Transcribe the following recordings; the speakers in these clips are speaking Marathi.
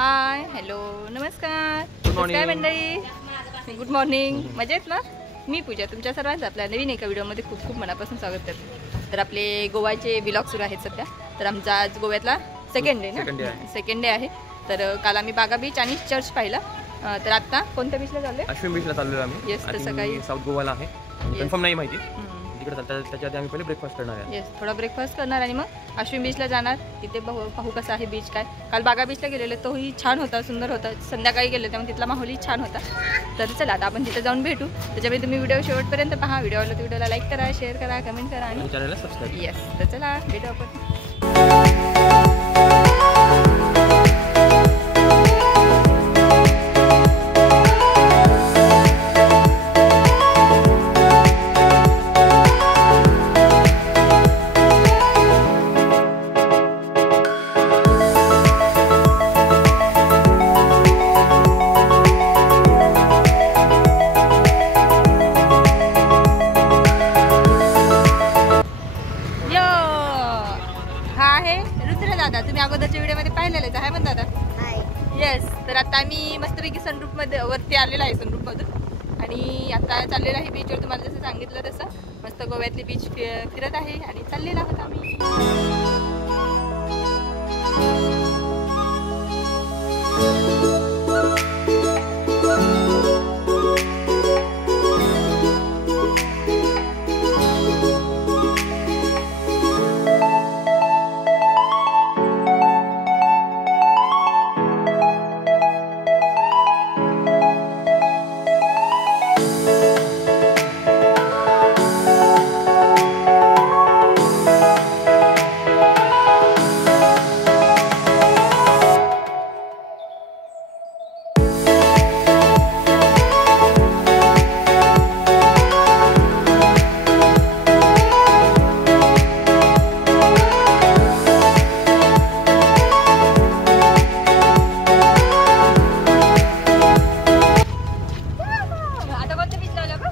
हाय हॅलो नमस्कार. काय मंडळी, गुड मॉर्निंग. मजेत ना? मी पूजा तुमच्या सर्वांचं आपल्या नवीन एका व्हिडिओमध्ये खूप खूप मनापासून स्वागत करते. तर आपले गोव्याचे व्लॉग सुरू आहेत सध्या. तर आमचा आज गोव्यातला सेकंड डे आहे. तर काल आम्ही बागा बीच आणि चर्च पाहिला. तर आता कोणत्या बीचला चाललोय? अश्विन बीचला चाललोय आम्ही. येस, तर सकाळी साऊथ गोवाला आहे, कन्फर्म नाही माहिती. तिकडे त्याच्या आधी आम्ही पहिले ब्रेकफास्ट करणार आहे. येस, थोडा ब्रेकफास्ट करणार आणि मग अश्विन बीचला जाणार. तिथे पाहू कसं आहे बीच. काय काल बागा बीचला गेलेले, तोही छान होता, सुंदर होता. संध्याकाळी गेले त्यामुळे तिथला माहोलही छान होता. तर चला आता आपण तिथे जाऊन भेटू. त्याच्यामुळे तुम्ही व्हिडिओ शेवटपर्यंत पहा. व्हिडिओला लाईक करा, शेअर करा, कमेंट करा आणि चॅनलला सबस्क्राईब. येस, तर चला भेटू आपण. तुम्ही अगोदरच्या व्हिडिओमध्ये पाहिलेलेच आहे म्हणता दादा. येस, तर आता आम्ही मस्तपैकी सनरूफ मध्ये वरती आलेला आहे, सनरूफ मधून. आणि आता चाललेला आहे बीचवर. तुम्हाला जसं सांगितलं तसं मस्त गोव्यातली बीच फिरत आहे आणि चाललेला आहोत आम्ही.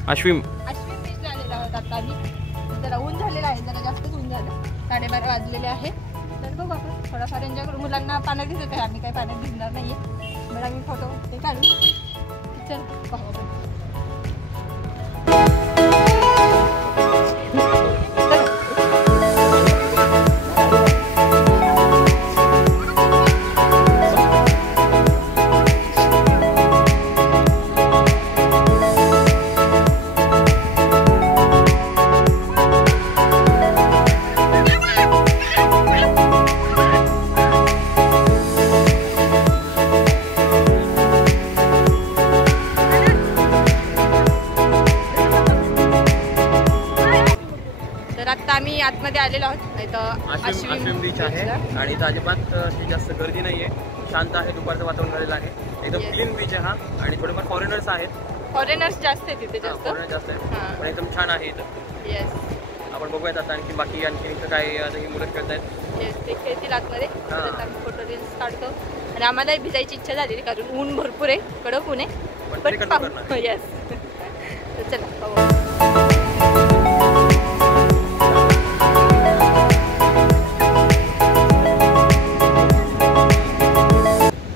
अश्विन बीचला आलेला आहोत आता आम्ही. जरा ऊन झालेलं आहे, जरा जास्तच ऊन झालं. 12:30 वाजलेले आहे. तर बघू आपण थोडाफार एन्जॉय करू. मुलांना पाण्यात भिजत आहे, आम्ही काही पाण्यात भिजणार नाहीये. बरं आम्ही फोटो ते काढू. चल पाहू आपण. आता आम्ही आतमध्ये आलेलो आहोत. इथं अश्विन बीच आहे आणि इथं अजिबात जास्त गर्दी नाहीये, शांत आहे. दुपारचं वातावरण झालेलं आहे. एकदम क्लीन बीच आहे हा. आणि थोडेफार फॉरेनर्स आहेत. फॉरेनर्स जास्त आहेत तिथे, जास्त फॉरेनर्स जास्त आहेत, पण एकदम छान आहे इथं. येस, आपण बघूयात आता आणखी इथं काय आता ही मुलं खेळतायत. येस, ते खेळतील आतमध्ये. आम्ही फोटो रील्स काढतो. आणि आम्हालाही भिजायची इच्छा झालेली, कारण ऊन भरपूर आहे, कडक ऊन आहे. पण येस, तर चला.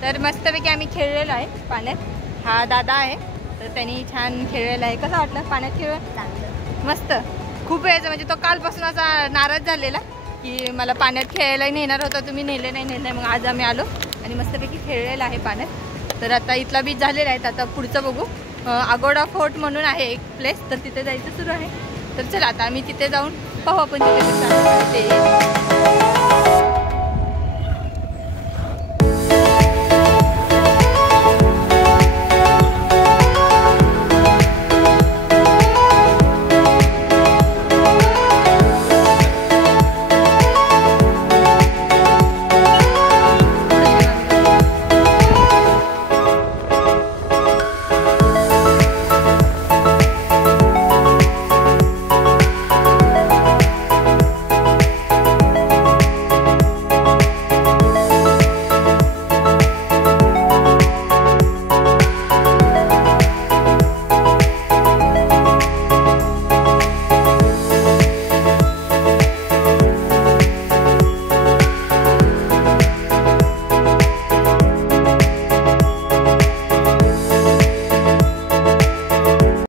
तर मस्तपैकी आम्ही खेळलेलो आहे पाण्यात. हा दादा आहे, तर त्यांनी छान खेळलेला आहे. कसं वाटलं पाण्यात खेळून? चांगलं, मस्त. खूप वेळेचं म्हणजे तो कालपासून असा नाराज झालेला की मला पाण्यात खेळायला नेणार होता, तुम्ही नेले नाही. मग आज आम्ही आलो आणि मस्तपैकी खेळलेला आहे पाण्यात. तर आता इथला बीच झालेला आहे. आता पुढचं बघू. अगोडा फोर्ट म्हणून आहे एक प्लेस, तर तिथे जायचं सुरू आहे. तर चला आता आम्ही तिथे जाऊन पाहू आपण तिथे कसं आहे ते.